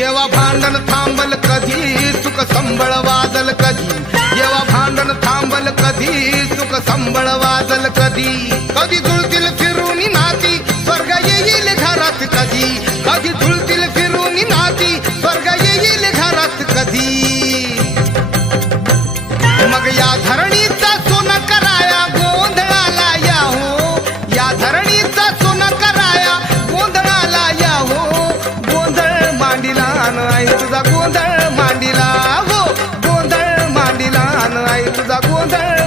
जेव्हा भांडण थांबल कधी सुख संबळ वाजल कधी, जेव्हा भांडण थांबल कधी सुख संबळ वाजल कधी, कधी जुळतील फिरून नाती स्वर्ग येईल घरात कधी, कधी जुळतील फिरून नाती स्वर्ग येईल घरात कधी. मग या धरणीचा सोना कराया गोंधळाला या हो, या धरणीचा सोना कराया गोंधळाला या हो. गोंधळ मांडीला आई तुझा गोंधळ मांडीला हो, गोंधळ मांडीला आई तुझा गोंधळ